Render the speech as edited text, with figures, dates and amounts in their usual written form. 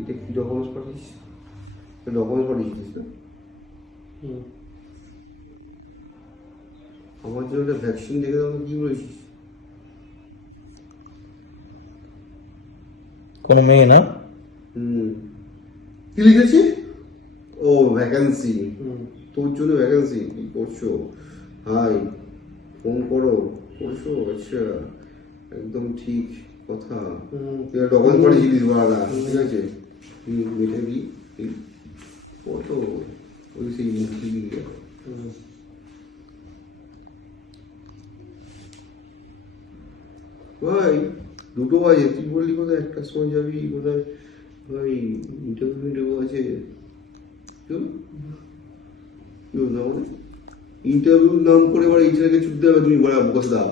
এটা কি documents পাঠিয়েছিস? Documents পাঠিয়েছিস না? আমার জন্য একটা ভ্যাকসিন দেখে দাও, কি বলেছিস? কোনো মেয়ে না? কি লিখেছিস? ও ভ্যাকেন্সি, তোর জন্য ভ্যাকেন্সি। কি করছো? হাই, ফোন করো, করছো? আচ্ছা, একদম ঠিক কথা। তুই ডকুমেন্ট পাঠিয়েছিলিস বলা, ঠিক আছে? মেটে দিই কত ওই সেই মুখি দিয়ে ভাই 2টো বাজে, তুই বললি কোথায় 1টার সময় যাবি কোথায়? ভাই ইন্টারভিউ আছে। ইন্টারভিউ নাম করে এবার এই ছেলেকে ছুটতে হবে, তুমি বলে বসে দাও